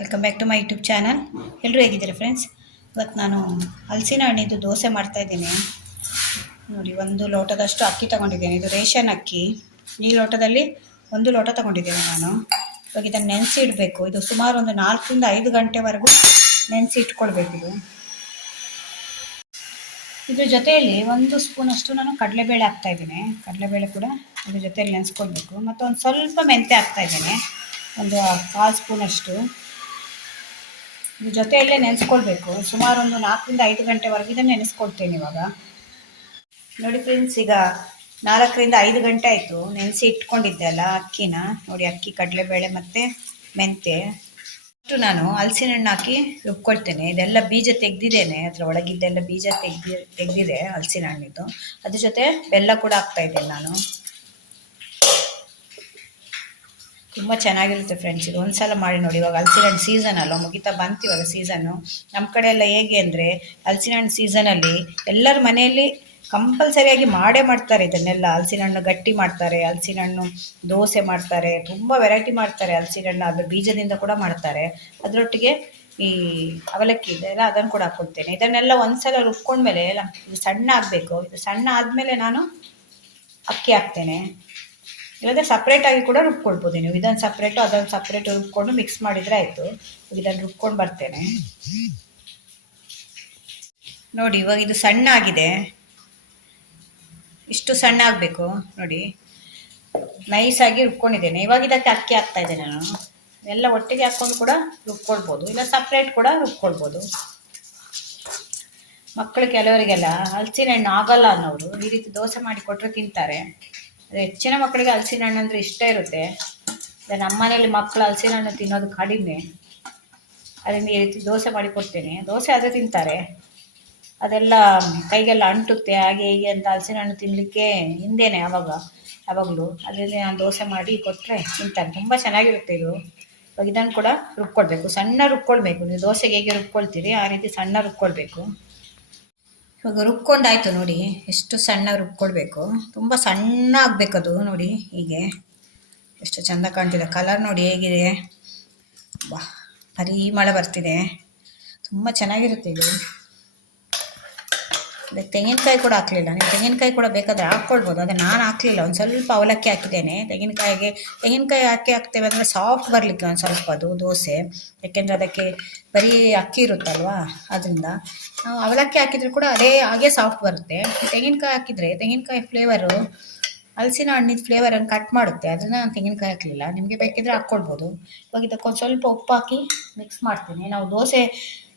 Welcome back to my YouTube channel. ಎಲ್ಲರೂ ಹೇಗಿದ್ದೀರಾ friends? ಇವತ್ತು ನಾನು ಹಲಸಿನ ಹಣ್ಣಿದ್ದು ದೋಸೆ ಮಾಡ್ತಾಯಿದ್ದೀನಿ. ನೋಡಿ, ಒಂದು ಲೋಟದಷ್ಟು ಅಕ್ಕಿ ತೊಗೊಂಡಿದ್ದೇನೆ. ಇದು ರೇಷನ್ ಅಕ್ಕಿ. ಈ ಲೋಟದಲ್ಲಿ 1 ಲೋಟ ತೊಗೊಂಡಿದ್ದೇನೆ ನಾನು. ಇವಾಗ ಇದನ್ನು ನೆನೆಸಿ ಇಡಬೇಕು. ಇದು ಸುಮಾರು ಒಂದು 4 ರಿಂದ 5 ಗಂಟೆವರೆಗೂ ನೆನೆಸಿ ಇಟ್ಕೊಳ್ಬೇಕು. ಇದ್ರ ಜೊತೆಯಲ್ಲಿ 1 ಸ್ಪೂನಷ್ಟು ನಾನು ಕಡಲೆಬೇಳೆ ಹಾಕ್ತಾಯಿದ್ದೀನಿ. ಕಡಲೆಬೇಳೆ ಕೂಡ ಇದ್ರ ಜೊತೆಯಲ್ಲಿ ನೆನೆಸ್ಕೊಳ್ಬೇಕು. ಮತ್ತು ಒಂದು ಸ್ವಲ್ಪ ಮೆಂತ್ಯ ಹಾಕ್ತಾಯಿದ್ದೇನೆ, ಒಂದು 1/4 ಸ್ಪೂನಷ್ಟು. ಇದ್ರ ಜೊತೆಯಲ್ಲೇ ನೆನೆಸ್ಕೊಳ್ಬೇಕು. ಸುಮಾರು ಒಂದು 4 ರಿಂದ 5 ಗಂಟೆವರೆಗೂ ಇದನ್ನು ನೆನೆಸ್ಕೊಳ್ತೇನೆ. ಇವಾಗ ನೋಡಿ ಫ್ರೆಂಡ್ಸ್, ಈಗ 4 ರಿಂದ 5 ಗಂಟೆ ಆಯಿತು ನೆನೆಸಿ ಇಟ್ಕೊಂಡಿದ್ದೆ ಅಲ್ಲ ಅಕ್ಕಿನ. ನೋಡಿ, ಅಕ್ಕಿ, ಕಡಲೆಬೇಳೆ ಮತ್ತು ಮೆಂತ್ಯ ಅಷ್ಟು ನಾನು ಹಲಸಿನ ಹಣ್ಣು ಹಾಕಿ ರುಬ್ಕೊಳ್ತೇನೆ. ಇದೆಲ್ಲ ಬೀಜ ತೆಗೆದಿದ್ದೇನೆ, ಅದರ ಒಳಗಿದ್ದೆಲ್ಲ ಬೀಜ ತೆಗೆದಿದೆ ಹಲಸಿನ ಹಣ್ಣಿದ್ದು. ಅದ್ರ ಜೊತೆ ಬೆಲ್ಲ ಕೂಡ ಹಾಕ್ತಾ ಇದ್ದೇನೆ ನಾನು. ತುಂಬ ಚೆನ್ನಾಗಿರುತ್ತೆ ಫ್ರೆಂಡ್ಸ್, ಇದು ಒಂದ್ಸಲ ಮಾಡಿ ನೋಡಿ. ಇವಾಗ ಹಲಸಿನ ಹಣ್ಣು ಸೀಸನ್ ಅಲ್ಲ, ಮುಗಿತಾ ಬಂತು ಇವಾಗ ಸೀಸನ್ನು. ನಮ್ಮ ಕಡೆ ಎಲ್ಲ ಹೇಗೆ ಅಂದರೆ, ಹಲಸಿನ ಹಣ್ಣು ಸೀಸನಲ್ಲಿ ಎಲ್ಲರ ಮನೆಯಲ್ಲಿ ಕಂಪಲ್ಸರಿಯಾಗಿ ಮಾಡೇ ಮಾಡ್ತಾರೆ ಇದನ್ನೆಲ್ಲ. ಹಲಸಿನ ಹಣ್ಣು ಗಟ್ಟಿ ಮಾಡ್ತಾರೆ, ಹಲಸಿನ ಹಣ್ಣು ದೋಸೆ ಮಾಡ್ತಾರೆ, ತುಂಬ ವೆರೈಟಿ ಮಾಡ್ತಾರೆ ಹಲಸಿನ ಹಣ್ಣು. ಅದು ಬೀಜದಿಂದ ಕೂಡ ಮಾಡ್ತಾರೆ. ಅದರೊಟ್ಟಿಗೆ ಈ ಅವಲಕ್ಕಿ ಇದೆಲ್ಲ, ಅದನ್ನು ಕೂಡ ಹಾಕ್ಕೊಡ್ತೇನೆ. ಇದನ್ನೆಲ್ಲ ಒಂದ್ಸಲ ರುಬ್ಕೊಂಡ್ಮೇಲೆ ಇದು ಸಣ್ಣ ಆಗಬೇಕು. ಇದು ಸಣ್ಣ ಆದಮೇಲೆ ನಾನು ಅಕ್ಕಿ ಹಾಕ್ತೇನೆ. ಇಲ್ಲದೆ ಸಪ್ರೇಟಾಗಿ ಕೂಡ ರುಬ್ಕೊಳ್ಬೋದು ನೀವು. ಇದನ್ನು ಸಪ್ರೇಟು ಅದನ್ನು ಸಪ್ರೇಟು ರುಬ್ಕೊಂಡು ಮಿಕ್ಸ್ ಮಾಡಿದರೆ ಆಯಿತು. ಇದನ್ನು ರುಬ್ಕೊಂಡು ಬರ್ತೇನೆ. ನೋಡಿ, ಇವಾಗ ಇದು ಸಣ್ಣ ಆಗಿದೆ. ಇಷ್ಟು ಸಣ್ಣ ಆಗಬೇಕು ನೋಡಿ. ನೈಸಾಗಿ ರುಬ್ಕೊಂಡಿದ್ದೇನೆ. ಇವಾಗ ಇದಕ್ಕೆ ಅಕ್ಕಿ ಹಾಕ್ತಾ ಇದ್ದೇನೆ ನಾನು. ಎಲ್ಲ ಒಟ್ಟಿಗೆ ಹಾಕ್ಕೊಂಡು ಕೂಡ ರುಬ್ಕೊಳ್ಬೋದು, ಇಲ್ಲ ಸಪ್ರೇಟ್ ಕೂಡ ರುಬ್ಕೊಳ್ಬೋದು. ಮಕ್ಕಳು ಕೆಲವರಿಗೆಲ್ಲ ಹಲಸಿನ ಹಣ್ಣು ಆಗಲ್ಲ ಅನ್ನೋರು ಈ ರೀತಿ ದೋಸೆ ಮಾಡಿ ಕೊಟ್ಟರೆ ತಿಂತಾರೆ. ಹೆಚ್ಚಿನ ಮಕ್ಕಳಿಗೆ ಹಲಸಿನ ಹಣ್ಣು ಅಂದರೆ ಇಷ್ಟ ಇರುತ್ತೆ. ನಮ್ಮ ಮನೇಲಿ ಮಕ್ಕಳು ಹಲಸಿನ ಹಣ್ಣು ತಿನ್ನೋದು ಕಡಿಮೆ. ಅದರಿಂದ ಈ ರೀತಿ ದೋಸೆ ಮಾಡಿ ಕೊಡ್ತೇನೆ. ದೋಸೆ ಅದೇ ತಿಂತಾರೆ. ಅದೆಲ್ಲ ಕೈಗೆಲ್ಲ ಅಂಟುತ್ತೆ ಹಾಗೆ ಹೀಗೆ ಅಂತ ಹಲಸಿನ ಹಣ್ಣು ತಿನ್ನಲಿಕ್ಕೆ ಹಿಂದೇನೆ ಯಾವಾಗಲೂ. ಅದರಿಂದ ನಾನು ದೋಸೆ ಮಾಡಿ ಕೊಟ್ಟರೆ ತಿಂತಾರೆ. ತುಂಬ ಚೆನ್ನಾಗಿರುತ್ತೆ ಇದು. ಇವಾಗ ಇದನ್ನು ಕೂಡ ರುಬ್ಕೊಳ್ಬೇಕು. ಸಣ್ಣ ರುಬ್ಕೊಳ್ಬೇಕು. ನೀವು ದೋಸೆಗೆ ಹೇಗೆ ರುಬ್ಕೊಳ್ತೀರಿ ಆ ರೀತಿ ಸಣ್ಣ ರುಬ್ಕೊಳ್ಬೇಕು. ಇವಾಗ ರುಬ್ಕೊಂಡಾಯ್ತು ನೋಡಿ, ಎಷ್ಟು ಸಣ್ಣ ರುಬ್ಕೊಳ್ಬೇಕು. ತುಂಬ ಸಣ್ಣ ಆಗಬೇಕದು. ನೋಡಿ ಹೀಗೆ ಎಷ್ಟು ಚೆಂದ ಕಾಣ್ತಿದೆ. ಕಲರ್ ನೋಡಿ ಹೇಗಿದೆ, ವಾ, ಪರಿಮಳ ಬರ್ತಿದೆ. ತುಂಬ ಚೆನ್ನಾಗಿರುತ್ತೆ ಇದು. ಅದಕ್ಕೆ ತೆಂಗಿನಕಾಯಿ ಕೂಡ ಹಾಕಲಿಲ್ಲ. ನೀವು ತೆಂಗಿನಕಾಯಿ ಕೂಡ ಬೇಕಾದರೆ ಹಾಕ್ಕೊಳ್ಬೋದು. ಅದೇ ನಾನು ಹಾಕಲಿಲ್ಲ. ಒಂದು ಸ್ವಲ್ಪ ಅವಲಕ್ಕಿ ಹಾಕಿದ್ದೇನೆ. ತೆಂಗಿನಕಾಯಿ ಹಾಕ್ತೇವೆ ಅಂದರೆ ಸಾಫ್ಟ್ ಬರಲಿಕ್ಕೆ ಒಂದು ಸ್ವಲ್ಪ ಅದು ದೋಸೆ. ಯಾಕೆಂದರೆ ಅದಕ್ಕೆ ಬರೀ ಅಕ್ಕಿ ಇರುತ್ತಲ್ವಾ, ಅದರಿಂದ ನಾವು ಅವಲಕ್ಕಿ ಹಾಕಿದರೆ ಕೂಡ ಹಾಗೆ ಸಾಫ್ಟ್ ಬರುತ್ತೆ. ತೆಂಗಿನಕಾಯಿ ಹಾಕಿದರೆ ತೆಂಗಿನಕಾಯಿ ಫ್ಲೇವರು ಹಲಸಿನ ಹಣ್ಣಿನ ಫ್ಲೇವರನ್ನು ಕಟ್ ಮಾಡುತ್ತೆ. ಅದನ್ನು ನಾನು ತೆಂಗಿನಕಾಯಿ ಹಾಕಲಿಲ್ಲ. ನಿಮಗೆ ಬೇಕಿದ್ರೆ ಹಾಕ್ಕೊಳ್ಬೋದು. ಇವಾಗ ಇದಕ್ಕೊಂದು ಸ್ವಲ್ಪ ಉಪ್ಪು ಹಾಕಿ ಮಿಕ್ಸ್ ಮಾಡ್ತೀನಿ. ನಾವು ದೋಸೆ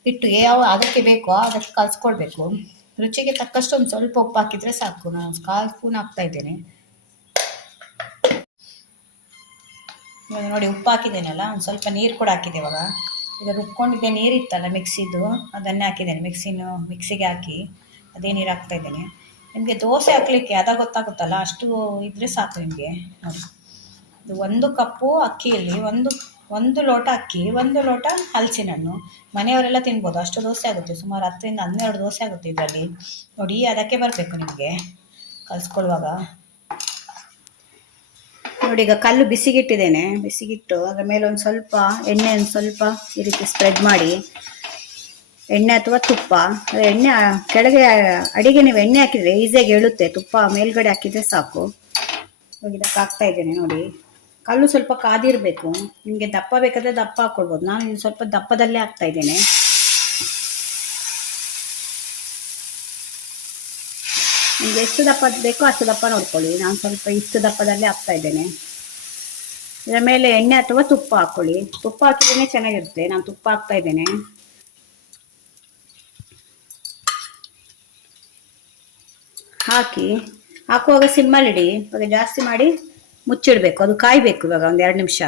ಹಿಟ್ಟು ಯಾವ ಅದಕ್ಕೆ ಬೇಕೋ ಅದಕ್ಕೆ ಕಲಿಸ್ಕೊಳ್ಬೇಕು. ರುಚಿಗೆ ತಕ್ಕಷ್ಟು ಒಂದು ಸ್ವಲ್ಪ ಉಪ್ಪು ಹಾಕಿದರೆ ಸಾಕು. ನಾನು 1/4 ಸ್ಪೂನ್ ಹಾಕ್ತಾ ಇದ್ದೇನೆ. ಇವಾಗ ನೋಡಿ, ಉಪ್ಪು ಹಾಕಿದ್ದೇನಲ್ಲ, ಒಂದು ಸ್ವಲ್ಪ ನೀರು ಕೂಡ ಹಾಕಿದೆ. ಇವಾಗ ಈಗ ರುಬ್ಕೊಂಡಿದ್ದೆ ನೀರಿತ್ತಲ್ಲ ಮಿಕ್ಸಿದು, ಅದನ್ನೇ ಹಾಕಿದ್ದೇನೆ. ಮಿಕ್ಸಿಗೆ ಹಾಕಿ ಅದೇ ನೀರು ಹಾಕ್ತಾ ಇದ್ದೇನೆ. ನಿಮಗೆ ದೋಸೆ ಹಾಕಲಿಕ್ಕೆ ಅದ ಗೊತ್ತಾಗುತ್ತಲ್ಲ, ಅಷ್ಟು ಇದ್ದರೆ ಸಾಕು ನಿಮಗೆ. ನೋಡಿ, ಇದು 1 ಕಪ್ಪು ಅಕ್ಕಿಯಲ್ಲಿ ಒಂದು ಲೋಟ ಅಕ್ಕಿ, 1 ಲೋಟ ಹಲಸಿನ ಹಣ್ಣು. ಮನೆಯವರೆಲ್ಲ ತಿನ್ಬೋದು, ಅಷ್ಟು ದೋಸೆ ಆಗುತ್ತೆ. ಸುಮಾರು 10 ರಿಂದ 12 ದೋಸೆ ಆಗುತ್ತೆ ಇದರಲ್ಲಿ. ನೋಡಿ, ಅದಕ್ಕೆ ಬರಬೇಕು ನಿಮಗೆ ಕಲಿಸ್ಕೊಳ್ಳುವಾಗ. ನೋಡಿ, ಈಗ ಕಲ್ಲು ಬಿಸಿಗಿಟ್ಟಿದ್ದೇನೆ. ಬಿಸಿಗಿಟ್ಟು ಅದರ ಮೇಲೆ ಒಂದು ಸ್ವಲ್ಪ ಎಣ್ಣೆ ಈ ರೀತಿ ಸ್ಪ್ರೆಡ್ ಮಾಡಿ, ಎಣ್ಣೆ ಅಥವಾ ತುಪ್ಪ. ಎಣ್ಣೆ ಕೆಳಗೆ ಅಡಿಗೆ ನೀವು ಎಣ್ಣೆ ಹಾಕಿದರೆ ಈಸಿಯಾಗಿ ಏಳುತ್ತೆ. ತುಪ್ಪ ಮೇಲ್ಗಡೆ ಹಾಕಿದರೆ ಸಾಕು. ಇವಾಗ ಇದಕ್ಕೆ ಹಾಕ್ತಾ ಇದ್ದೇನೆ. ನೋಡಿ, ಕಲ್ಲು ಸ್ವಲ್ಪ ಕಾದಿರಬೇಕು. ನಿಮಗೆ ದಪ್ಪ ಬೇಕಾದರೆ ದಪ್ಪ ಹಾಕ್ಕೊಳ್ಬೋದು. ನಾನು ಸ್ವಲ್ಪ ದಪ್ಪದಲ್ಲೇ ಹಾಕ್ತಾ ಇದ್ದೇನೆ. ನಿಮಗೆ ಎಷ್ಟು ದಪ್ಪ ಬೇಕೋ ಅಷ್ಟು ದಪ್ಪ ನೋಡ್ಕೊಳ್ಳಿ. ನಾನು ಸ್ವಲ್ಪ ಇಷ್ಟು ದಪ್ಪದಲ್ಲೇ ಹಾಕ್ತಾ ಇದ್ದೇನೆ. ಇದರ ಮೇಲೆ ಎಣ್ಣೆ ಅಥವಾ ತುಪ್ಪ ಹಾಕ್ಕೊಳ್ಳಿ. ತುಪ್ಪ ಹಾಕಿದ್ರೆ ಚೆನ್ನಾಗಿರುತ್ತೆ. ನಾನು ತುಪ್ಪ ಹಾಕ್ತಾ ಇದ್ದೇನೆ. ಹಾಕುವಾಗ ಸಿಮ್ಮಲ್ಲಿಡಿ. ಇವಾಗ ಜಾಸ್ತಿ ಮಾಡಿ ಮುಚ್ಚಿಡಬೇಕು. ಅದು ಕಾಯಬೇಕು. ಇವಾಗ ಒಂದು 2 ನಿಮಿಷ.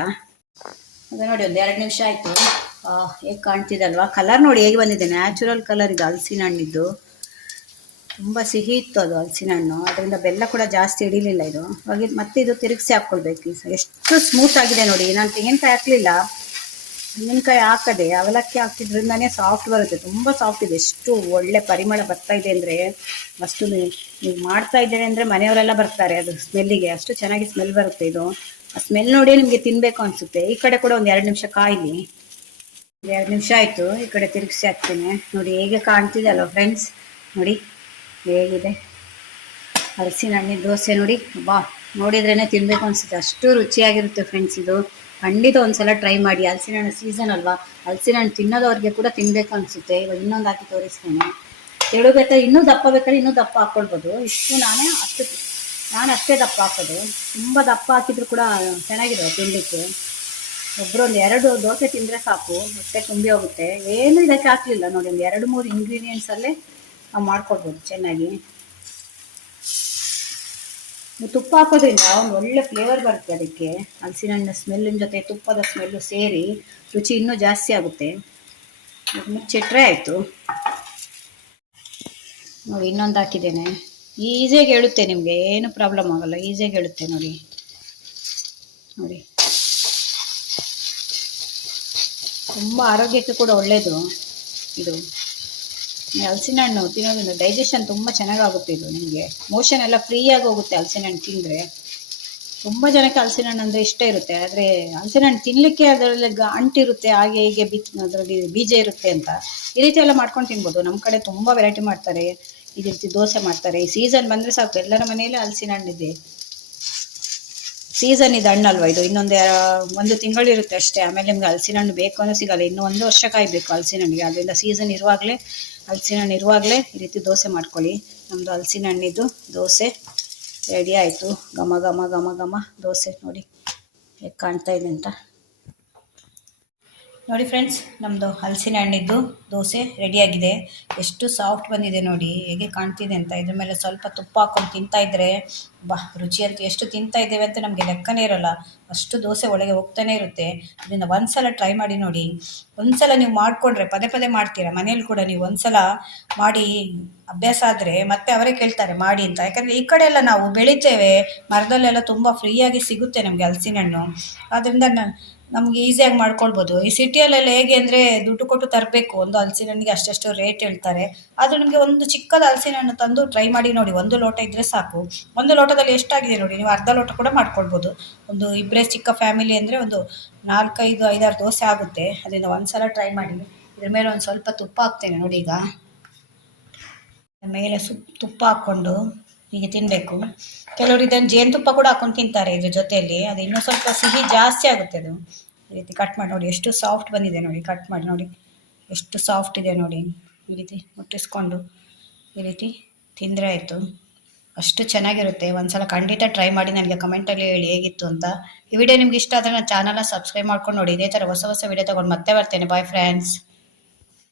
ಅದು ನೋಡಿ, ಒಂದು 2 ನಿಮಿಷ ಆಯಿತು. ಹೇಗೆ ಕಾಣ್ತಿದಲ್ವಾ, ಕಲರ್ ನೋಡಿ ಹೇಗೆ ಬಂದಿದೆ. ನ್ಯಾಚುರಲ್ ಕಲರ್ ಇದು ಹಲಸಿನ ಹಣ್ಣಿದ್ದು. ತುಂಬ ಸಿಹಿ ಇತ್ತು ಅದು ಹಲಸಿನ ಹಣ್ಣು. ಅದರಿಂದ ಬೆಲ್ಲ ಕೂಡ ಜಾಸ್ತಿ ಹಿಡಿಲಿಲ್ಲ ಇದು. ಇವಾಗ ಮತ್ತೆ ಇದು ತಿರುಗಿಸಿ ಹಾಕ್ಕೊಳ್ಬೇಕು. ಎಷ್ಟು ಸ್ಮೂತ್ ಆಗಿದೆ ನೋಡಿ. ನಾನು ತೆಂಗಿನಕಾಯಿ ಹಾಕಲಿಲ್ಲ. ತೆಂಗಿನಕಾಯಿ ಹಾಕದೆ ಅವಲಕ್ಕಿ ಹಾಕ್ತಿದ್ರಿಂದನೇ ಸಾಫ್ಟ್ ಬರುತ್ತೆ. ತುಂಬ ಸಾಫ್ಟ್ ಇದೆ. ಎಷ್ಟು ಒಳ್ಳೆ ಪರಿಮಳ ಬರ್ತಾ ಇದೆ ಅಂದರೆ, ಅಷ್ಟು ನೀವು ಮಾಡ್ತಾ ಇದ್ದೇನೆ ಅಂದರೆ ಮನೆಯವರೆಲ್ಲ ಬರ್ತಾರೆ ಅದು ಸ್ಮೆಲ್ಲಿಗೆ. ಅಷ್ಟು ಚೆನ್ನಾಗಿ ಸ್ಮೆಲ್ ಬರುತ್ತೆ ಇದು. ಆ ಸ್ಮೆಲ್ ನೋಡಿ ನಿಮಗೆ ತಿನ್ನಬೇಕು ಅನಿಸುತ್ತೆ. ಈ ಕಡೆ ಕೂಡ ಒಂದು 2 ನಿಮಿಷ ಕಾಯಿಲಿ. 2 ನಿಮಿಷ ಆಯಿತು, ಈ ಕಡೆ ತಿರುಗಿಸಿ ಹಾಕ್ತೀನಿ. ನೋಡಿ ಹೇಗೆ ಕಾಣ್ತಿದೆ ಅಲ್ವ ಫ್ರೆಂಡ್ಸ್, ನೋಡಿ ಹೇಗಿದೆ ಹಲಸಿನ ಹಣ್ಣಿನ ದೋಸೆ. ನೋಡಿ ಬಾ, ನೋಡಿದ್ರೇ ತಿನ್ನಬೇಕು ಅನಿಸುತ್ತೆ, ಅಷ್ಟು ರುಚಿಯಾಗಿರುತ್ತೆ ಫ್ರೆಂಡ್ಸ್. ಇದು ಖಂಡಿತ ಒಂದ್ಸಲ ಟ್ರೈ ಮಾಡಿ. ಹಲಸಿನ ಹಣ್ಣು ಸೀಸನ್ ಅಲ್ವಾ, ಹಲಸಿನ ಹಣ್ಣು ತಿನ್ನೋದವ್ರಿಗೆ ಕೂಡ ತಿನ್ನಬೇಕು ಅನಿಸುತ್ತೆ. ಇವಾಗ ಇನ್ನೊಂದು ಹಾಕಿ ತೋರಿಸ್ತೇನೆ. ತೆಳು ಬೇಕಾದ್ರೆ ಇನ್ನೂ ದಪ್ಪ ಬೇಕಾದ್ರೆ ಇನ್ನೂ ದಪ್ಪ ಹಾಕ್ಕೊಳ್ಬೋದು. ನಾನು ಅಷ್ಟೇ ದಪ್ಪ ಹಾಕೋದು. ತುಂಬ ದಪ್ಪ ಹಾಕಿದ್ರು ಕೂಡ ಚೆನ್ನಾಗಿರುತ್ತೆ ತಿನ್ನಲಿಕ್ಕೆ. ಒಬ್ಬರು 1-2 ದೋಸೆ ತಿಂದರೆ ಸಾಕು, ಹೊಟ್ಟೆ ತುಂಬಿ ಹೋಗುತ್ತೆ. ಏನು ಇದಕ್ಕೆ ಹಾಕಲಿಲ್ಲ ನೋಡಿ, ಒಂದು 2-3 ಇಂಗ್ರೀಡಿಯೆಂಟ್ಸಲ್ಲೇ ನಾವು ಮಾಡ್ಕೊಳ್ಬೋದು ಚೆನ್ನಾಗಿ. ತುಪ್ಪ ಹಾಕೋದ್ರಿಂದ ಒಂದು ಒಳ್ಳೆ ಫ್ಲೇವರ್ ಬರುತ್ತೆ ಅದಕ್ಕೆ. ಹಲಸಿನ ಹಣ್ಣು ಸ್ಮೆಲ್ಲಿನ ಜೊತೆ ತುಪ್ಪದ ಸ್ಮೆಲ್ಲು ಸೇರಿ ರುಚಿ ಇನ್ನೂ ಜಾಸ್ತಿ ಆಗುತ್ತೆ. ಮುಚ್ಚಿಟ್ರೆ ಆಯಿತು. ನೋಡಿ ಇನ್ನೊಂದು ಹಾಕಿದ್ದೇನೆ. ಈಸಿಯಾಗಿ ಹೇಳುತ್ತೆ, ನಿಮಗೆ ಏನು ಪ್ರಾಬ್ಲಮ್ ಆಗಲ್ಲ, ಈಸಿಯಾಗಿ ಹೇಳುತ್ತೆ. ನೋಡಿ ನೋಡಿ, ತುಂಬ ಆರೋಗ್ಯಕ್ಕೆ ಕೂಡ ಒಳ್ಳೆಯದು ಇದು. ಹಲಸಿನ ಹಣ್ಣು ತಿನ್ನೋದ್ರಿಂದ ಡೈಜೆಷನ್ ತುಂಬ ಚೆನ್ನಾಗಾಗುತ್ತೆ. ಇದು ನಿಮಗೆ ಮೋಷನ್ ಎಲ್ಲ ಫ್ರೀಯಾಗಿ ಹೋಗುತ್ತೆ ಹಲಸಿನ ಹಣ್ಣು ತಿಂದರೆ. ತುಂಬ ಜನಕ್ಕೆ ಹಲಸಿನ ಹಣ್ಣು ಅಂದರೆ ಇಷ್ಟ ಇರುತ್ತೆ, ಆದರೆ ಹಲಸಿನ ಹಣ್ಣು ತಿನ್ನಲಿಕ್ಕೆ ಅದರಲ್ಲಿ ಅಂಟಿರುತ್ತೆ, ಹಾಗೆ ಹೀಗೆ ಅದರಲ್ಲಿ ಬೀಜ ಇರುತ್ತೆ ಅಂತ. ಈ ರೀತಿ ಎಲ್ಲ ಮಾಡ್ಕೊಂಡು ತಿನ್ಬೋದು. ನಮ್ಮ ಕಡೆ ತುಂಬ ವೆರೈಟಿ ಮಾಡ್ತಾರೆ, ಈ ರೀತಿ ದೋಸೆ ಮಾಡ್ತಾರೆ. ಈ ಸೀಸನ್ ಬಂದರೆ ಸಾಕು, ಎಲ್ಲರ ಮನೆಯಲ್ಲೇ ಹಲಸಿನ ಹಣ್ಣಿದೆ. ಸೀಸನ್ ಇದು ಹಣ್ಣಲ್ವ ಇದು, ಒಂದು ತಿಂಗಳಿರುತ್ತೆ ಅಷ್ಟೇ. ಆಮೇಲೆ ನಿಮ್ಗೆ ಹಲಸಿನ ಹಣ್ಣು ಬೇಕು ಅನ್ನೋ ಸಿಗಲ್ಲ. ಇನ್ನೂ 1 ವರ್ಷ ಕಾಯಬೇಕು ಹಲಸಿನ ಹಣ್ಣಿಗೆ. ಅದರಿಂದ ಸೀಸನ್ ಇರುವಾಗಲೇ, ಹಲಸಿನ ಹಣ್ಣು ಇರುವಾಗಲೇ ಈ ರೀತಿ ದೋಸೆ ಮಾಡ್ಕೊಳ್ಳಿ. ನಮ್ಮದು ಹಲಸಿನ ಹಣ್ಣಿದ್ದು ದೋಸೆ ರೆಡಿ ಆಯಿತು. ಘಮ ಘಮ ಘಮ ಘಮ ದೋಸೆ ನೋಡಿ ಹೇಗೆ ಕಾಣ್ತಾ ಇದೆ ಅಂತ. ನೋಡಿ ಫ್ರೆಂಡ್ಸ್, ನಮ್ಮದು ಹಲಸಿನ ಹಣ್ಣಿದ್ದು ದೋಸೆ ರೆಡಿಯಾಗಿದೆ. ಎಷ್ಟು ಸಾಫ್ಟ್ ಬಂದಿದೆ ನೋಡಿ, ಹೇಗೆ ಕಾಣ್ತಿದೆ ಅಂತ. ಇದ್ರ ಮೇಲೆ ಸ್ವಲ್ಪ ತುಪ್ಪ ಹಾಕ್ಕೊಂಡು ತಿಂತಾಯಿದ್ರೆ ಬಾ, ರುಚಿ ಅಂತ ಎಷ್ಟು ತಿಂತಾ ಇದ್ದೇವೆ ಅಂತ ನಮಗೆ ಲೆಕ್ಕನೇ ಇರೋಲ್ಲ, ಅಷ್ಟು ದೋಸೆ ಒಳಗೆ ಹೋಗ್ತಾನೆ ಇರುತ್ತೆ. ಅದರಿಂದ ಒಂದ್ಸಲ ಟ್ರೈ ಮಾಡಿ ನೋಡಿ. ಒಂದ್ಸಲ ನೀವು ಮಾಡಿಕೊಂಡ್ರೆ ಪದೇ ಪದೇ ಮಾಡ್ತೀರಾ. ಮನೇಲಿ ಕೂಡ ನೀವು ಒಂದ್ಸಲ ಮಾಡಿ ಅಭ್ಯಾಸ ಆದರೆ ಮತ್ತೆ ಅವರೇ ಕೇಳ್ತಾರೆ ಮಾಡಿ ಅಂತ. ಯಾಕಂದರೆ ಈ ಕಡೆ ಎಲ್ಲ ನಾವು ಬೆಳಿತೇವೆ, ಮರದಲ್ಲೆಲ್ಲ ತುಂಬ ಫ್ರೀಯಾಗಿ ಸಿಗುತ್ತೆ ನಮಗೆ ಹಲಸಿನ ಹಣ್ಣು. ಆದ್ದರಿಂದ ನಮ್ಗೆ ಈಸಿಯಾಗಿ ಮಾಡ್ಕೊಳ್ಬೋದು. ಈ ಸಿಟಿಯಲ್ಲೆಲ್ಲ ಹೇಗೆ ಅಂದರೆ ದುಡ್ಡು ಕೊಟ್ಟು ತರಬೇಕು, ಒಂದು ಹಲಸಿನ ಹಣ್ಣಿಗೆ ಅಷ್ಟೆಷ್ಟು ರೇಟ್ ಹೇಳ್ತಾರೆ. ಆದರೂ ನಿಮಗೆ ಒಂದು ಚಿಕ್ಕದ ಹಲಸಿನ ಹಣ್ಣು ತಂದು ಟ್ರೈ ಮಾಡಿ ನೋಡಿ. 1 ಲೋಟ ಇದ್ದರೆ ಸಾಕು. 1 ಲೋಟದಲ್ಲಿ ಎಷ್ಟಾಗಿದೆ ನೋಡಿ, ನೀವು ಅರ್ಧ ಲೋಟ ಕೂಡ ಮಾಡ್ಕೊಳ್ಬೋದು. ಒಂದು ಇಬ್ಬರೇ ಚಿಕ್ಕ ಫ್ಯಾಮಿಲಿ ಅಂದರೆ ಒಂದು 4-5-6 ದೋಸೆ ಆಗುತ್ತೆ. ಅದರಿಂದ ಒಂದ್ಸಲ ಟ್ರೈ ಮಾಡಿ. ಇದ್ರ ಮೇಲೆ ಒಂದು ಸ್ವಲ್ಪ ತುಪ್ಪ ಹಾಕ್ತೇನೆ ನೋಡಿ. ಈಗ ಮೇಲೆ ತುಪ್ಪ ಹಾಕ್ಕೊಂಡು ಹೀಗೆ ತಿನ್ನಬೇಕು. ಕೆಲವರು ಇದನ್ನು ಜೇನುತುಪ್ಪ ಕೂಡ ಹಾಕೊಂಡು ತಿಂತಾರೆ ಇದ್ರ ಜೊತೆಯಲ್ಲಿ, ಅದು ಇನ್ನೂ ಸ್ವಲ್ಪ ಸಿಹಿ ಜಾಸ್ತಿ ಆಗುತ್ತೆ. ಅದು ಈ ರೀತಿ ಕಟ್ ಮಾಡಿ ನೋಡಿ, ಎಷ್ಟು ಸಾಫ್ಟ್ ಬಂದಿದೆ ನೋಡಿ. ಕಟ್ ಮಾಡಿ ನೋಡಿ ಎಷ್ಟು ಸಾಫ್ಟ್ ಇದೆ ನೋಡಿ. ಈ ರೀತಿ ಮುಟ್ಟಿಸ್ಕೊಂಡು ಈ ರೀತಿ ತಿಂದರೆ ಆಯಿತು, ಅಷ್ಟು ಚೆನ್ನಾಗಿರುತ್ತೆ. ಒಂದ್ಸಲ ಖಂಡಿತ ಟ್ರೈ ಮಾಡಿ, ನನಗೆ ಕಮೆಂಟಲ್ಲಿ ಹೇಳಿ ಹೇಗಿತ್ತು ಅಂತ. ಈ ವಿಡಿಯೋ ನಿಮ್ಗೆ ಇಷ್ಟ ಆದರೆ ನನ್ನ ಚಾನಲ್ನ ಸಬ್ಸ್ಕ್ರೈಬ್ ಮಾಡ್ಕೊಂಡು ನೋಡಿ. ಇದೇ ಥರ ಹೊಸ ವಿಡಿಯೋ ತೊಗೊಂಡು ಮತ್ತೆ ಬರ್ತೇನೆ. Bye friends.